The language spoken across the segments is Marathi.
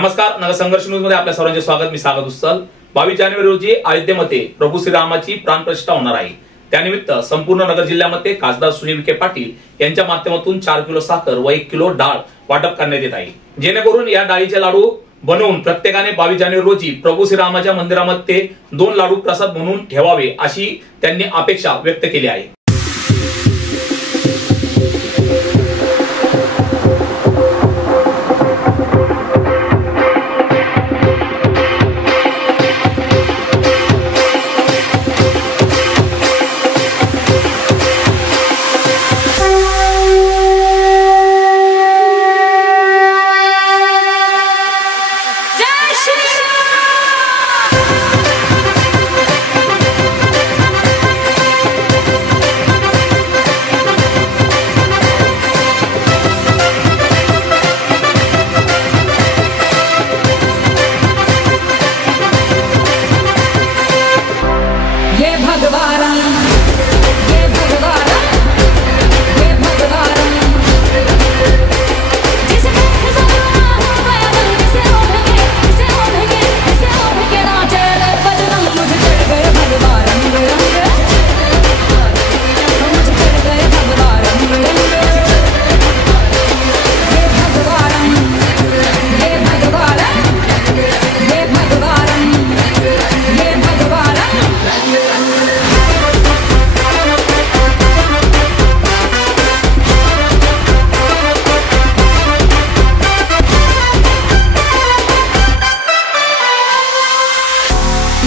नमस्कार, नगरसंघर्ष न्यूज मध्ये आपल्या सर्वांचे स्वागत। मी सागर दुस्सल। 22 जानेवारी रोजी अयोध्येमध्ये प्रभू श्रीरामाची प्राणप्रतिष्ठा होणार आहे। त्यानिमित्त संपूर्ण नगर जिल्ह्यामध्ये खासदार सुजय विखे पाटील यांच्या माध्यमातून 4 किलो साखर व 1 किलो डाळ वाटप करण्यात येत आहे, जेणेकरून या डाळीचे लाडू बनवून प्रत्येकाने 22 जानेवारी रोजी प्रभू श्रीरामाच्या मंदिरामध्ये 2 लाडू प्रसाद म्हणून ठेवावे, अशी त्यांनी अपेक्षा व्यक्त केली आहे।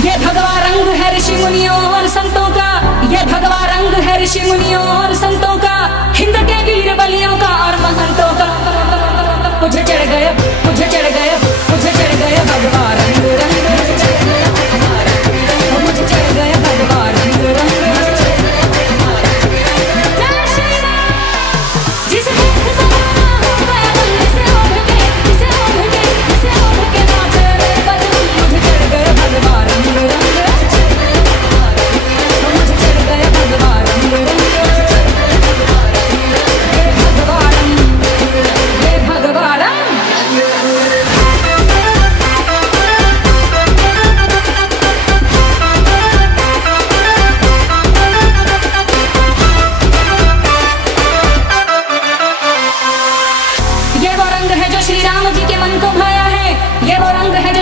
ये भगवा रंग है ऋषि मुनियों और संतों का, ये भगवा रंग है ऋषि मुनियों और संतों का, हिंद के वीर बलियों का और महंतों का। मुझे चढ़ गए, मुझे चढ़ गए, मुझे चढ़ गए भगवा रंग रंग, मुझे चढ़ गए भगवा रंग रंग।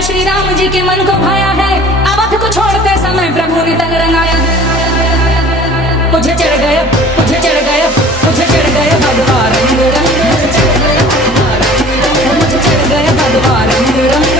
श्री राम जी के मन को भाया है, अवध को छोड़ते समय प्रभु ने तंग रंगाया। मुझे चढ़ गए, मुझे चढ़ गए, मुझे चढ़ गए भगवा रंग रंग, मुझे चढ़ गए भगवा रंग रंग।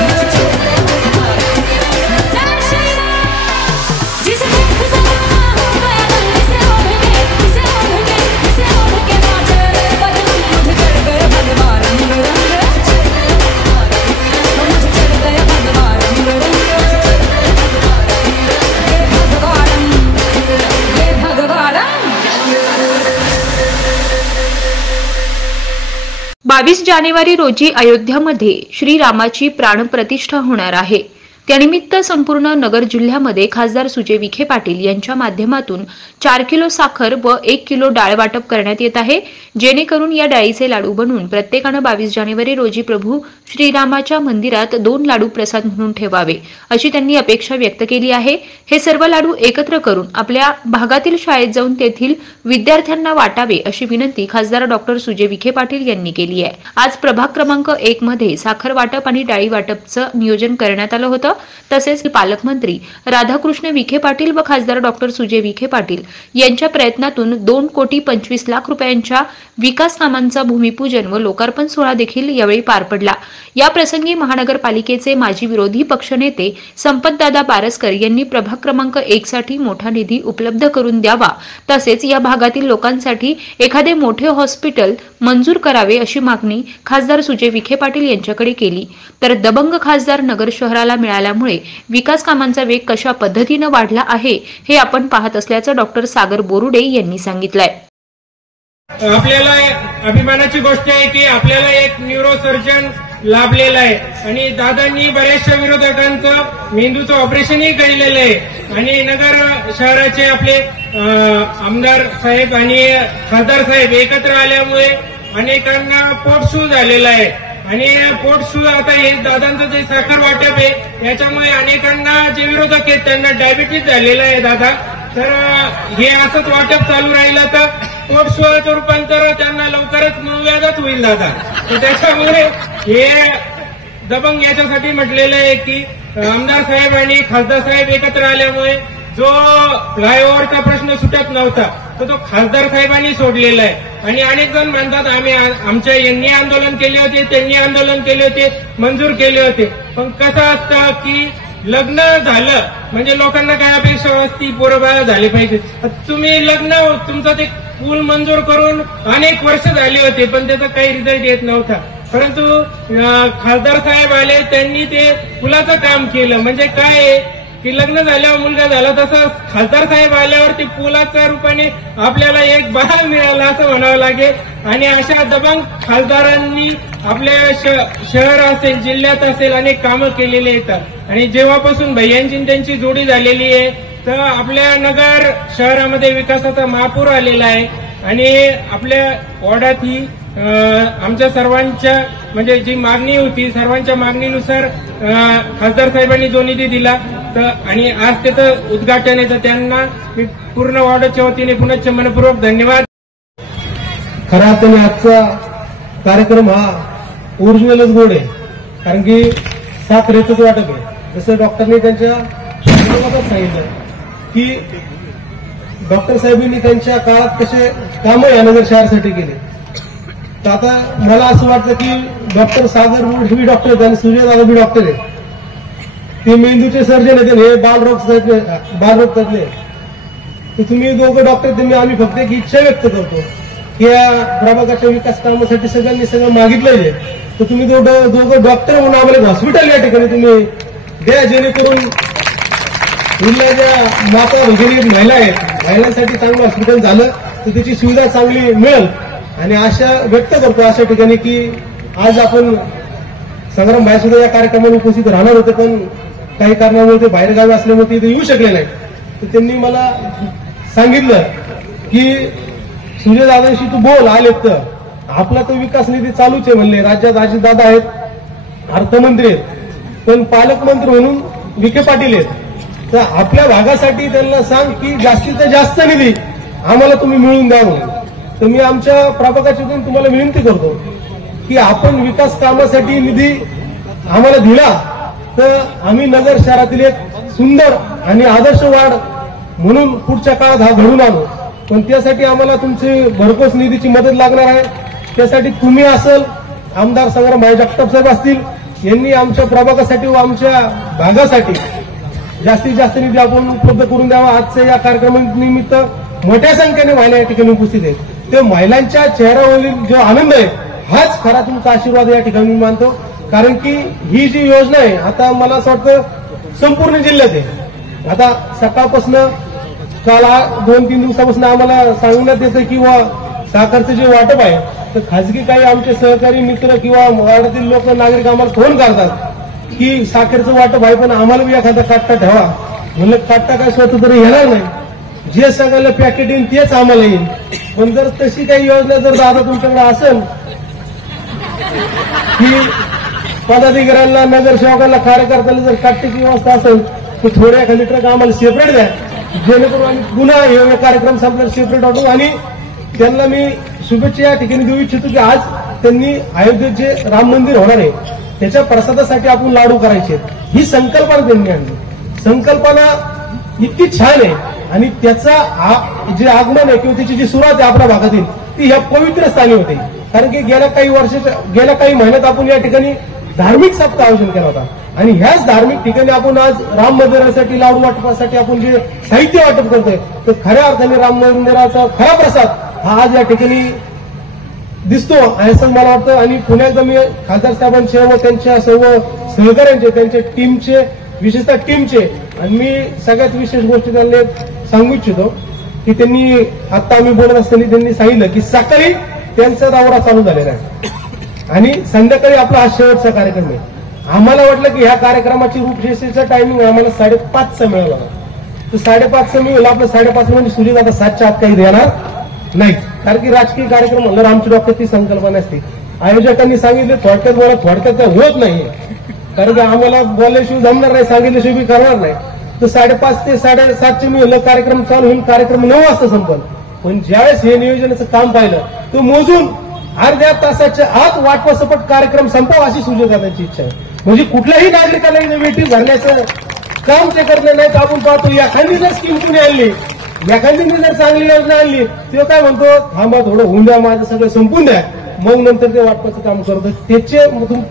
बावीस जानेवारी रोजी अयोध्यामध्ये श्रीरामाची प्राणप्रतिष्ठा होणार आहे। त्यानिमित्त संपूर्ण नगर जिल्ह्यामध्ये खासदार सुजय विखे पाटील यांच्या माध्यमातून 4 किलो साखर व 1 किलो डाळ वाटप करण्यात येत आहे, जेणेकरून या डाळीचे लाडू बनवून प्रत्येकाने 22 जानेवारी रोजी प्रभू श्रीरामाच्या मंदिरात 2 लाडू प्रसाद म्हणून ठेवावे, अशी त्यांनी अपेक्षा व्यक्त केली आहे। हे सर्व लाडू एकत्र करून आपल्या भागातील शाळेत जाऊन तेथील विद्यार्थ्यांना वाटावे, अशी विनंती खासदार डॉक्टर सुजय विखे पाटील यांनी केली आहे। आज प्रभाग क्रमांक 1 मध्ये साखर वाटप आणि डाळी वाटपचं नियोजन करण्यात आलं होतं। तसेच पालकमंत्री राधाकृष्ण विखे पाटील व खासदार डॉक्टर सुजय विखे पाटील यांच्या प्रयत्नातून 2,25,00,000 रुपयांच्या विकास कामांचा भूमिपूजन व लोकार्पण सोहळा देखील यावेळी पार पडला। या प्रसंगी महानगरपालिकेचे माजी विरोधी पक्षनेते संपतदादा बारसकर यांनी प्रभाग क्रमांक 1 साठी मोठा निधी उपलब्ध करून द्यावा, तसेच या भागातील लोकांसाठी एखादे मोठे हॉस्पिटल मंजूर करावे, अशी मागणी खासदार सुजय विखे पाटील यांच्याकडे केली। तर दबंग खासदार नगर शहराला मिळाल्यामुळे विकास कामांचा वेग कशा पद्धतीने वाढला आहे हे आपण पाहत असल्याचं डॉक्टर सागर बोरुडे यांनी सांगितलंय। आपल्याला अभिमानाची गोष्ट आहे की आपल्याला एक न्यूरोसर्जन लाभलेला आहे आणि दादांनी बऱ्याचशा विरोधकांचं मेंदूचं ऑपरेशनही केलेलं आहे आणि नगर शहराचे आपले आमदार साहेब आणि खासदार साहेब एकत्र आल्यामुळे अनेकांना पोटसूळ झालेला आहे आणि पोट आता हे दादांचं जे साखर वाटप आहे याच्यामुळे अनेकांना जे विरोधक आहेत त्यांना डायबिटीज झालेला आहे दादा. तर हे असंच वाटप चालू राहिलं तर पोटसुळाचं रूपांतर त्यांना लवकरच मनोव्याधात होईल दादा. तर त्याच्यामुळे हे दबंग याच्यासाठी म्हटलेलं आहे की आमदार साहेब आणि खासदार साहेब एकत्र आल्यामुळे जो फ्लायओव्हरचा प्रश्न सुटत नव्हता तो खासदार साहेबांनी सोडलेला आहे. आणि अनेक जण म्हणतात आम्ही आमच्या यांनी आंदोलन केले होते, त्यांनी आंदोलन केले होते, मंजूर केले होते. पण कसं असतं की लग्न झालं म्हणजे लोकांना काय अपेक्षा असती, पोरबाळ झाले पाहिजे. तुम्ही लग्न तुमचं ते पूल मंजूर करून अनेक वर्ष झाले होते पण त्याचा काही रिझल्ट येत नव्हता. परंतु खासदार साहेब आले, त्यांनी ते पुलाचं काम केलं. म्हणजे काय आहे की लग्न झाल्यावर मुलगा झाला तसं खासदार साहेब आल्यावर ते पुलाच्या रूपाने आपल्याला एक बाळ मिळाला असं म्हणावं लागेल. आणि अशा दबंग खासदारांनी आपल्या शहर असेल, जिल्ह्यात असेल अनेक कामं केलेले येतात. आणि जेव्हापासून भैयांची त्यांची जोडी झालेली आहे तर आपल्या नगर शहरामध्ये विकासाचा महापूर आलेला आहे. आणि आपल्या वॉर्डात ही आमच्या सर्वांच्या म्हणजे जी मागणी होती सर्वांच्या मागणीनुसार खासदार साहेबांनी जो निधी दिला तर आणि आज त्याचं उद्घाटन आहे तर त्यांना मी पूर्ण वॉर्डाच्या वतीने पुनश्च मनपूर्वक धन्यवाद. खऱ्या अर्थाने आजचा कार्यक्रम हा ओरिजिनलच गोड आहे. कारण की साखरेचंच वाटप आहे. जसं डॉक्टरने त्यांच्या सांगितलं की डॉक्टर साहेबांनी त्यांच्या काळात कसे कामं या नगर शहरासाठी केले. तर आता मला असं वाटतं की डॉक्टर सागर हे बी डॉक्टर आहेत आणि सूर्यदादा बी डॉक्टर आहेत. ते मेंदूचे सर्जन आहेत, हे बालरोग तज्ञ. तर तुम्ही दोघं डॉक्टर, तुम्ही आम्ही फक्त एक इच्छा व्यक्त करतो की या प्रभागाच्या विकास कामासाठी सगळ्यांनी सगळं मागितलं आहे. तर तुम्ही दोघं डॉक्टर म्हणून आम्हाला हॉस्पिटल या ठिकाणी तुम्ही द्या, जेणेकरून ज्या माता वगैरे महिला आहेत महिलांसाठी चांगलं हॉस्पिटल झालं तर त्याची सुविधा चांगली मिळेल. आणि आशा व्यक्त करतो अशा ठिकाणी की आज आपण संग्राम भाई सुद्धा या कार्यक्रमाला उपस्थित राहणार होते पण काही कारणामुळे ते बाहेरगावी असल्यामुळे ते इथे येऊ शकले नाही. तर त्यांनी मला सांगितलं की सूर्यदादांशी तू बोल आलेत तर आपला तो विकास निधी चालूच आहे म्हणले. राज्यात अजितदादा आहेत, अर्थमंत्री आहेत, पण पालकमंत्री म्हणून विखे पाटील आहेत. तर आपल्या भागासाठी त्यांना सांग की जास्तीत जास्त निधी आम्हाला तुम्ही मिळवून द्या म्हणून. तर मी आमच्या प्रभागाच्या तुम्हाला विनंती करतो की आपण विकास कामासाठी निधी आम्हाला दिला तर आम्ही नगर शहरातील एक सुंदर आणि आदर्श वाढ म्हणून पुढच्या काळात हा घडून आणू. पण त्यासाठी आम्हाला तुमची भरघोस निधीची मदत लागणार आहे. त्यासाठी तुम्ही असेल, आमदार संग्राम भाई जगताप साहेब असतील, यांनी आमच्या प्रभागासाठी व आमच्या भागासाठी जास्तीत जास्त निधी आपण उपलब्ध करून द्यावा. आजच्या या कार्यक्रमानिमित्त मोठ्या संख्येने महिला या ठिकाणी उपस्थित आहेत. ते महिलांच्या चेहऱ्यावरील जो आनंद आहे हाच खरा तुमचा आशीर्वाद या ठिकाणी मी मानतो. कारण की ही जी योजना आहे आता मला असं वाटतं संपूर्ण जिल्ह्यात आहे. आता सकाळपासून काल 2-3 दिवसापासून आम्हाला सांगण्यात येतं किंवा साखरचं जे वाटप आहे तर खाजगी काही आमचे सहकारी मित्र किंवा वार्डातील लोक नागरिक आम्हाला फोन करतात की साखरेचं वाटप आहे पण आम्हाला बी एखादा काट्टा ठेवा. म्हणलं काट्टा काय स्वतः तरी येणार नाही, जे सगळ्याला पॅकेट येईल तेच आम्हाला येईल. पण जर तशी काही योजना जर दादा तुमच्याकडे असेल की पदाधिकाऱ्यांना, नगरसेवकांना, कार्यकर्त्याला जर काट्ट्याची व्यवस्था असेल तर थोडे एखादी ट्रक आम्हाला सेपरेट द्या, जेणेकरून आम्ही पुन्हा हे कार्यक्रम संपल्यावर सेपरेट वाटू. आणि त्यांना मी शुभेच्छा या ठिकाणी देऊ इच्छितो की आज त्यांनी अयोध्येत जे राम मंदिर होणार आहे त्याच्या प्रसादासाठी आपण लाडू करायचे, ही संकल्पना त्यांनी आणली. संकल्पना इतकी छान आहे आणि त्याचा जे आगमन आहे किंवा त्याची जी सुरुवात आहे आपल्या भागातील ती ह्या पवित्र स्थानी होते. कारण की गेल्या काही महिन्यात आपण या ठिकाणी धार्मिक सप्ताह आयोजन केला होता आणि ह्याच धार्मिक ठिकाणी आपण आज राम मंदिरासाठी लाडू वाटपासाठी आपण जे साहित्य वाटप करतोय तर खऱ्या अर्थाने राम मंदिराचा खरा प्रसाद हा आज या ठिकाणी दिसतो असं मला वाटतं. आणि पुण्यात मी खासदार साहेबांचे व त्यांच्या सर्व सहकाऱ्यांचे, त्यांच्या टीमचे, विशेषतः टीमचे आणि मी सगळ्यात विशेष गोष्टी त्यांना सांगू इच्छितो की त्यांनी आता आम्ही बोलत असताना त्यांनी सांगितलं की सकाळी त्यांचा दौरा चालू झालेला आहे आणि संध्याकाळी आपला हा शेवटचा कार्यक्रम आहे. आम्हाला वाटलं की ह्या कार्यक्रमाची रूपरेषेचा टायमिंग आम्हाला 5:30चा मिळाला तर 5:30चा मिळाला. आपलं 5:30 म्हणजे सूर्यदादा 7च्या आत काही देणार नाही. कारण की राजकीय कार्यक्रम म्हणलं आमची डॉक्टर ती संकल्पना असते. आयोजकांनी सांगितले थोडक्यात बोला, थोडक्यात काय होत नाही, कारण की आम्हाला बोलल्याशिवाय जमणार नाही, सांगितल्याशिवाय मी करणार नाही. तर 5:30 ते 7:30चे मी कार्यक्रम चालू होईल, कार्यक्रम 9 वाजता संपल. पण ज्यावेळेस हे नियोजनाचं काम पाहिलं तो मोजून अर्ध्या तासाच्या आत वाटपासपट कार्यक्रम संपावा अशी सुजयदादांची इच्छा आहे. म्हणजे कुठल्याही नागरिकाला इनोव्हेटिव्ह भरण्याचं काम ते करणे नाही. आपण पाहतो एखादी जर स्कीम कुणी आणली, एखादी जर चांगली योजना आणली, ते काय म्हणतो थांबा थोडं होऊन द्या, माझं सगळं संपून द्या, मग नंतर ते वाटपाचं काम करतो.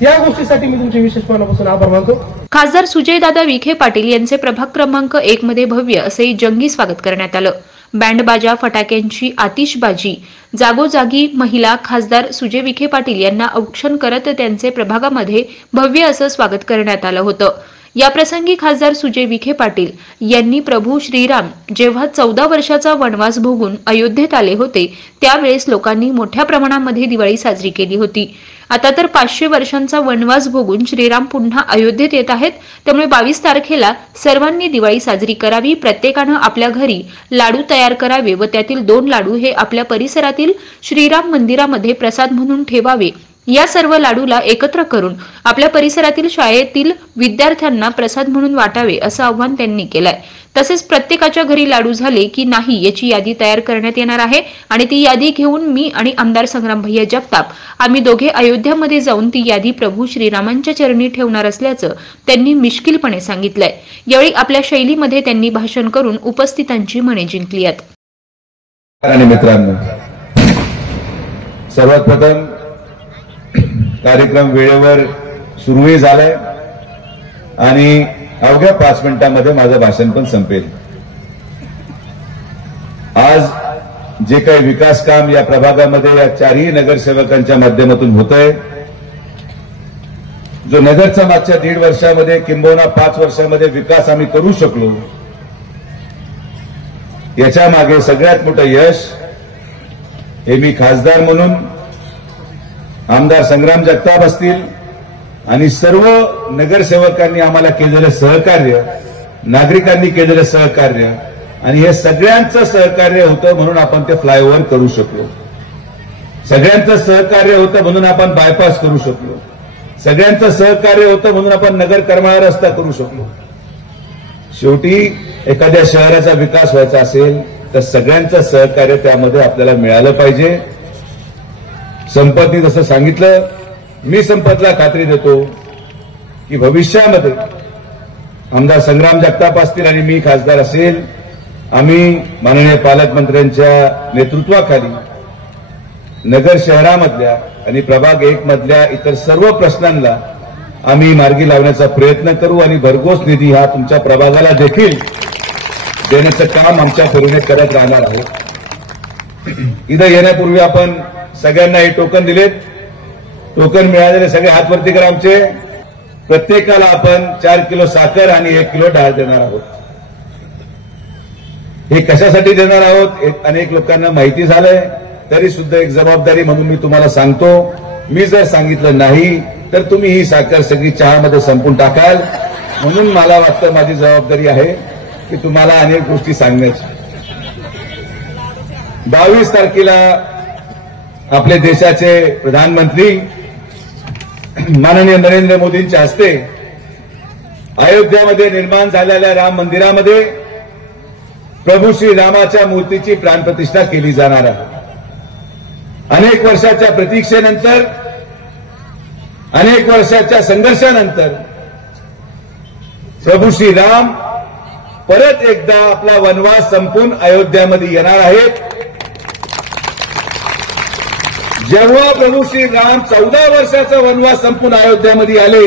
त्या गोष्टीसाठी मी तुमचे विशेष मनापासून आभार मानतो. खासदार सुजयदादा विखे पाटील यांचे प्रभाग क्रमांक 1 मध्ये भव्य असे जंगी स्वागत करण्यात आलं. बँडबाजा, फटाक्यांची आतिषबाजी, जागोजागी महिला खासदार सुजय विखे पाटील यांना औक्षण करत त्यांचे प्रभागामध्ये भव्य असं स्वागत करण्यात आलं होतं. याप्रसंगी खासदार सुजय विखे पाटील यांनी प्रभू श्रीराम जेव्हा 14 वर्षाचा वनवास भोगून अयोध्येत आले होते त्यावेळेस लोकांनी मोठ्या प्रमाणामध्ये दिवाळी साजरी केली होती. आता तर 500 वर्षांचा वनवास भोगून श्रीराम पुन्हा अयोध्येत येत आहेत. त्यामुळे 22 तारखेला सर्वांनी दिवाळी साजरी करावी. प्रत्येकानं आपल्या घरी लाडू तयार करावे व त्यातील 2 लाडू हे आपल्या परिसरातील श्रीराम मंदिरामध्ये प्रसाद म्हणून ठेवावे. या सर्व लाडूला एकत्र करून आपल्या परिसरातील शाळेतील विद्यार्थ्यांना प्रसाद म्हणून वाटावे असं आवाहन त्यांनी केलंय. तसेच प्रत्येकाच्या घरी लाडू झाले की नाही याची यादी तयार करण्यात येणार आहे आणि ती यादी घेऊन मी आणि आमदार संग्राम भैया जगताप आम्ही दोघे अयोध्यामध्ये जाऊन ती यादी प्रभू श्रीरामांच्या चरणी ठेवणार असल्याचं त्यांनी मिश्किलपणे सांगितलंय. यावेळी आपल्या शैलीमध्ये त्यांनी भाषण करून उपस्थितांची मने जिंकली आहेत. आणि मित्रांनो, सर्वात प्रथम कार्यक्रम वेळेवर सुरूही झालाय आणि अवघ्या 5 मिनिटांमध्ये माझं भाषण पण संपेल. आज जे काही विकास काम या प्रभागामध्ये या 4ही नगरसेवकांच्या माध्यमातून होतंय, जो नगरचा मागच्या 1.5 वर्षामध्ये किंबहुना 5 वर्षामध्ये विकास आम्ही करू शकलो, याच्या मागे सगळ्यात मोठं यश हे मी खासदार म्हणून आमदार संग्राम जगताप असतील आणि सर्व नगरसेवकांनी आम्हाला केलेलं सहकार्य, नागरिकांनी केलेलं सहकार्य आणि हे सगळ्यांचं सहकार्य होतं म्हणून आपण ते फ्लायओव्हर करू शकलो. सगळ्यांचं सहकार्य होतं म्हणून आपण बायपास करू शकलो. सगळ्यांचं सहकार्य होतं म्हणून आपण नगर करमाळा रस्ता करू शकलो. शेवटी एखाद्या शहराचा विकास व्हायचा असेल तर सगळ्यांचं सहकार्य त्यामध्ये आपल्याला मिळालं पाहिजे. संपतनी जसं सांगितलं, मी संपतला खात्री देतो की भविष्यामध्ये आमदार संग्राम जगताप असतील आणि मी खासदार असेल, आम्ही माननीय पालकमंत्र्यांच्या नेतृत्वाखाली नगर शहरामधल्या आणि प्रभाग 1 मधल्या इतर सर्व प्रश्नांना आम्ही मार्गी लावण्याचा प्रयत्न करू आणि भरघोस निधी हा तुमच्या प्रभागाला देखील देण्याचं काम आमच्या परीने करत राहणार आहे. इथं येण्यापूर्वी आपण सगळ्यांना हे टोकन दिलेत. टोकन मिळालेले सगळे हात वरती करा आमचे. प्रत्येकाला आपण 4 किलो साखर आणि 1 किलो डाळ देणार आहोत. हे कशासाठी देणार आहोत हे अनेक लोकांना माहिती झालंय, तरी सुद्धा एक जबाबदारी म्हणून मी तुम्हाला सांगतो. मी जर सांगितलं नाही तर तुम्ही ही साखर सगळी चहामध्ये संपून टाकाल, म्हणून मला वाटतं माझी जबाबदारी आहे की तुम्हाला अनेक गोष्टी सांगण्याची. 22 तारखेला आपले देशाचे प्रधानमंत्री माननीय नरेंद्र मोदींच्या हस्ते अयोध्यामध्ये निर्माण झालेल्या राम मंदिरामध्ये प्रभू श्री रामाच्या मूर्तीची प्राणप्रतिष्ठा केली जाणार आहे. अनेक वर्षाच्या प्रतीक्षेनंतर, अनेक वर्षाच्या संघर्षानंतर प्रभू श्री राम परत एकदा आपला वनवास संपून अयोध्यामध्ये येणार आहेत. जेव्हा प्रभू श्री राम 14 वर्षाचा वनवास संपून अयोध्यामध्ये आले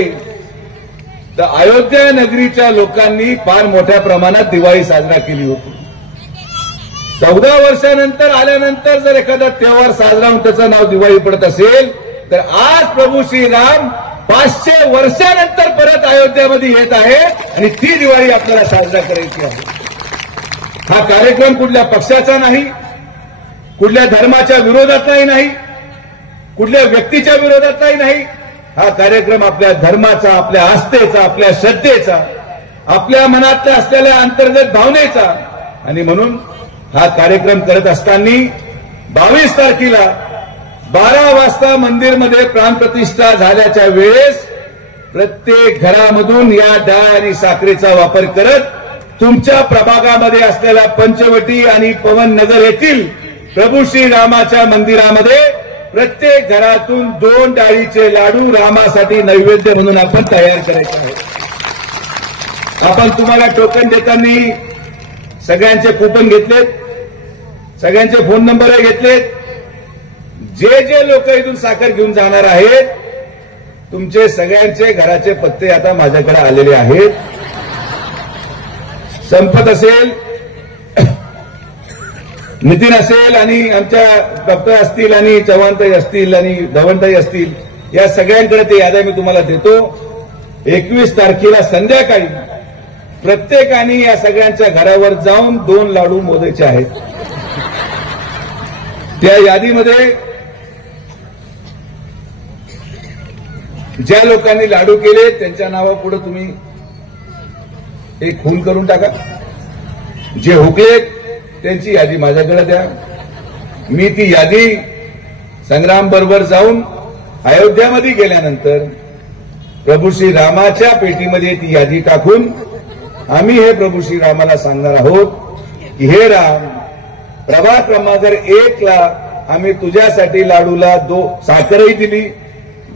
तर अयोध्या नगरीच्या लोकांनी फार मोठ्या प्रमाणात दिवाळी साजरा केली होती. 14 वर्षानंतर आल्यानंतर जर एखादा त्योहार साजरा होऊन त्याचं नाव दिवाळी पडत असेल तर आज प्रभू श्रीराम 500 वर्षानंतर परत अयोध्यामध्ये येत आहेत आणि ती दिवाळी आपल्याला साजरा करायची आहे. हा कार्यक्रम कुठल्या पक्षाचा नाही, कुठल्या धर्माच्या विरोधातलाही नाही, कुठल्या व्यक्तीच्या विरोधातलाही नाही. हा कार्यक्रम आपल्या धर्माचा, आपल्या आस्थेचा, आपल्या श्रद्धेचा, आपल्या मनातल्या असलेल्या अंतर्गत भावनेचा आणि म्हणून हा कार्यक्रम करत असताना 22 तारखेला 12 वाजता मंदिरमध्ये प्राणप्रतिष्ठा झाल्याच्या वेळेस प्रत्येक घरामधून या डाळ आणि साखरेचा वापर करत तुमच्या प्रभागामध्ये असलेल्या पंचवटी आणि पवननगर येथील प्रभू श्री रामाच्या मंदिरामध्ये प्रत्येक घरातून 2 डाळीचे लाडू रामासाठी नैवेद्य म्हणून आपण तयार करायचे आहेत. आपण तुम्हाला टोकन देताना सगळ्यांचे कुपन घेतलेत, सगळ्यांचे फोन नंबर घेतलेत. जे जे लोक इथून साखर घेऊन जाणार आहेत तुमचे सगळ्यांचे घराचे पत्ते आता माझ्याकडे आलेले आहेत. संपत असेल, नितीन असेल आणि आमच्या डॉक्टर असतील आणि चव्हाणताई असतील आणि धवनताई असतील, या सगळ्यांकडे ते याद्या मी तुम्हाला देतो. 21 तारखेला संध्याकाळी प्रत्येकाने या सगळ्यांच्या घरावर जाऊन 2 लाडू मोजायचे आहेत. त्या यादीमध्ये ज्या लोकांनी लाडू केले त्यांच्या नावापुढे तुम्ही एक खून करून टाका. जे हुकलेत त्यांची यादी माझ्याकडे द्या. मी ती यादी संग्राम बरोबर जाऊन अयोध्यामध्ये गेल्यानंतर प्रभू श्री रामाच्या पेटीमध्ये ती यादी टाकून आम्ही हे प्रभू श्री रामाला सांगणार आहोत की हे राम, प्रभाग क्रमांक 1 ला आम्ही तुझ्यासाठी लाडूला साखरही दिली,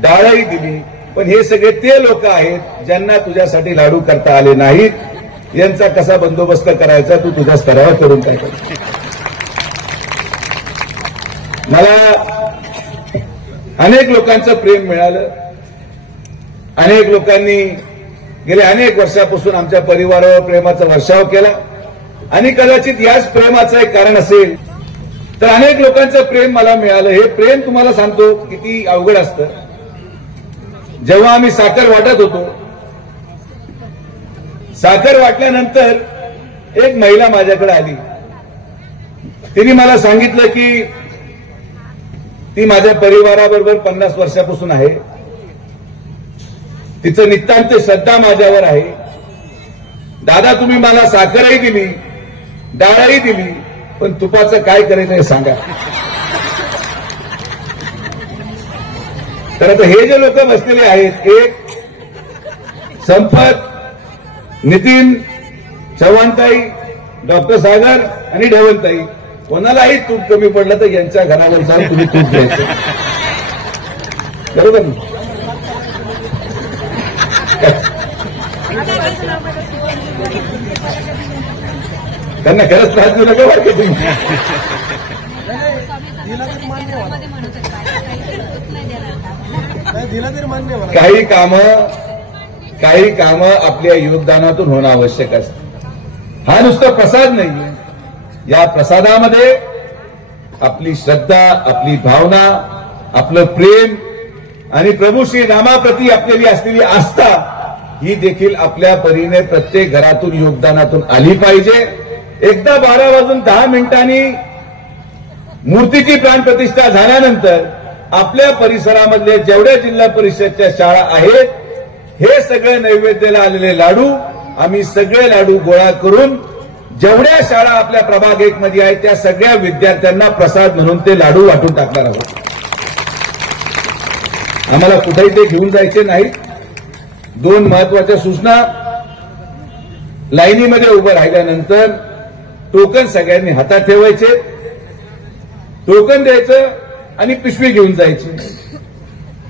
डाळही दिली, पण हे सगळे ते लोक आहेत ज्यांना तुझ्यासाठी लाडू करता आले नाहीत. यांचा कसा बंदोबस्त करायचा तू तुझ्या स्तरावर करून टाकायचा. मला अनेक लोकांचं प्रेम मिळालं. अनेक लोकांनी गेल्या अनेक वर्षापासून आमच्या परिवारावर प्रेमाचा वर्षाव केला आणि कदाचित याच प्रेमाचं एक कारण असेल तर अनेक लोकांचं प्रेम मला मिळालं. हे प्रेम तुम्हाला सांगतो किती अवघड असतं. जेव्हा आम्ही साखर वाटत होतो, साखर वाटल्यानंतर एक महिला माझ्याकडे आली. तिने मला सांगितलं की ती माझ्या परिवाराबरोबर 50 वर्षापासून आहे. तिचं नितांत श्रद्धा माझ्यावर आहे. दादा, तुम्ही मला साखरही दिली, डाळही दिली, पण तुपाचं काय करायचं हे सांगा. तर आता हे जे लोक बसलेले आहेत, एक संपत, नितीन, चव्हाणताई, डॉक्टर सागर आणि ढवणताई, कोणालाही तूप कमी पडलं तर यांच्या घरावर जाऊन तुम्ही तूप द्यायचं. बरोबर ना? त्यांना खरंच त्रास देऊ नका बरं का तुम्ही. काही कामं आपल्या योगदानातून होणं आवश्यक असतं. हा नुसता प्रसाद नाहीये. या प्रसादामध्ये आपली श्रद्धा, आपली भावना, आपलं प्रेम आणि प्रभू श्री रामाप्रती आपल्याली असलेली आस्था ही देखील आपल्या परीने प्रत्येक घरातून योगदानातून आली पाहिजे. एकदा 12:10 मूर्तीची प्राणप्रतिष्ठा झाल्यानंतर आपल्या परिसरामधले जेवढ्या जिल्हा परिषदच्या शाळा आहेत, हे सगळे नैवेद्याला आलेले लाडू आम्ही सगळे लाडू गोळा करून जेवढ्या शाळा आपल्या प्रभाग 1 मध्ये आहेत त्या सगळ्या विद्यार्थ्यांना प्रसाद म्हणून ते लाडू वाटून टाकणार आहोत. आम्हाला कुठेही ते घेऊन जायचे नाहीत. 2 महत्वाच्या सूचना. लाईनीमध्ये उभं राहिल्यानंतर टोकन सगळ्यांनी हातात ठेवायचे, टोकन द्यायचं आणि पिशवी घेऊन जायची.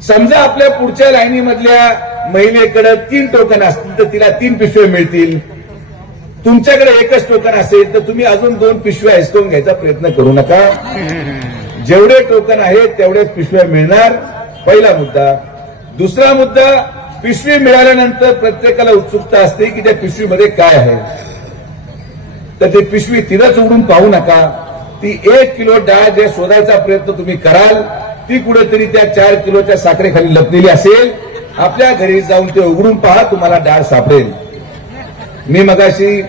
समजा आपल्या पुढच्या लाईनीमधल्या महिलेकडे 3 टोकन असतील तर तिला 3 पिशव्या मिळतील. तुमच्याकडे एकच टोकन असेल तर तुम्ही अजून 2 पिशव्या हिसकून घ्यायचा प्रयत्न करू नका. जेवढे टोकन आहेत तेवढेच पिशव्या मिळणार. पहिला मुद्दा. दुसरा मुद्दा, पिशवी मिळाल्यानंतर प्रत्येकाला उत्सुकता असते की त्या पिशवीमध्ये काय आहे. तर ती पिशवी तिथंच उघडून पाहू नका. ती 1 किलो डाळ जे शोधायचा प्रयत्न तुम्ही कराल ती कुठेतरी त्या 4 किलोच्या साखरेखाली लपलेली असेल. आपल्या घरी जाऊन ते उघडून पहा, तुम्हाला डाळ सापडेल. मी मगाशी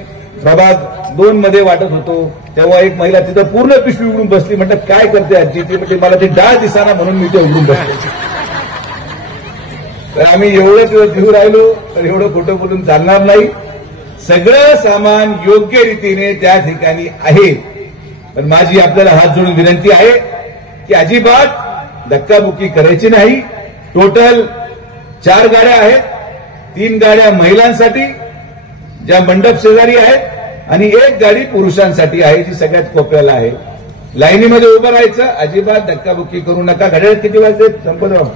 प्रभाग 2 मध्ये वाटत होतो तेव्हा एक महिला तिथं पूर्ण पिशवी उघडून बसली. म्हटलं काय करते आजी? ती म्हणजे मला ती डाळ दिसाना म्हणून मी ते उघडून बसले. तर आम्ही एवढं दिवस घेऊन राहिलो तर एवढं खोटं बोलून चालणार नाही. सगळं सामान योग्य रीतीने त्या ठिकाणी आहे. पण माझी आपल्याला हात जोडून विनंती आहे की अजिबात धक्काबुक्की करायची नाही. टोटल 4 गाड्या आहेत, 3 गाड्या महिलांसाठी ज्या मंडप शेजारी आहेत आणि 1 गाडी पुरुषांसाठी आहे जी सगळ्यात कोपऱ्याला आहे. लाईनीमध्ये उभं राहायचं, अजिबात धक्काबुक्की करू नका. घड्याळात किती वाजले संपतराव?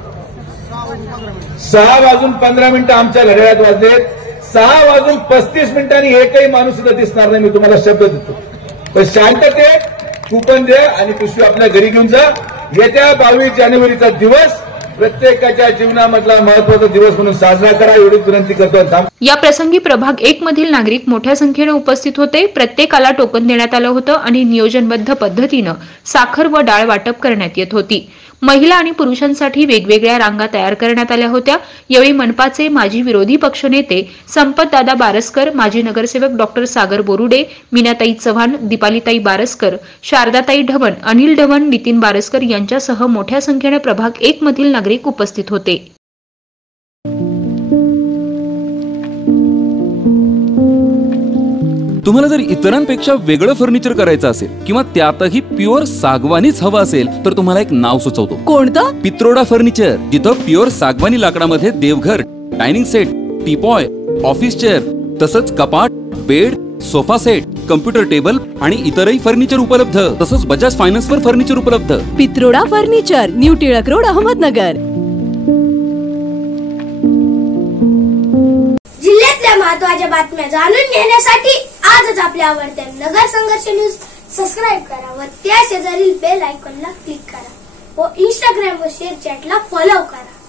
6:15 आमच्या घड्याळात वाजलेत. 6:35 एकही माणूस सुद्धा दिसणार नाही. मी तुम्हाला शब्द देतो. पण शांततेत कुपन द्या आणि पिशवी आपल्या घरी घेऊन जा. येत्या 22 जानेवारीचा दिवस प्रत्येकाच्या जीवनामधला महत्वाचा दिवस म्हणून साजरा करा एवढीच विनंती करतो. या प्रसंगी प्रभाग 1 मधील नागरिक मोठ्या संख्येने उपस्थित होते. प्रत्येकाला टोकन देण्यात आलं होतं आणि नियोजनबद्ध पद्धतीनं साखर व डाळ वाटप करण्यात येत होती. महिला आणि पुरुषांसाठी वेगवेगळ्या रांगा तयार करण्यात आल्या होत्या. यावेळी मनपाचे माजी विरोधी पक्षनेते संपतदादा बारसकर, माजी नगरसेवक डॉक्टर सागर बोरुडे, मीनाताई चव्हाण, दीपालीताई बारसकर, शारदाताई ढवण, अनिल ढवण, नितीन बारसकर यांच्यासह मोठ्या संख्येने प्रभाग 1 मधील नागरिक उपस्थित होते. तुम्हाला जर इतरांपेक्षा वेगळं फर्निचर करायचं असेल किंवा त्यातही प्युअर सागवानीच हवं असेल तर तुम्हाला एक नाव सुचवतो. कोणतं? पित्रोडा फर्निचर, जिथं प्युअर सागवानी लाकडामध्ये देवघर, dining set, teapoy, office chair, तसंच कपाट, bed, sofa set, computer table आणि इतरही फर्निचर उपलब्ध. तसंच बजाज फायनान्सवर फर्निचर उपलब्ध. Pitroda furniture, new Tilak road, Ahmednagar. जिल्ह्यातल्या महत्त्वाच्या बातम्या जाणून घेण्यासाठी आजच आपल्या आवडत्या नगर संघर्ष न्यूज सबस्क्राईब करा व त्या शेजारील बेल आयकॉनला क्लिक करा व इंस्टाग्राम व शेअर चॅटला फॉलो करा.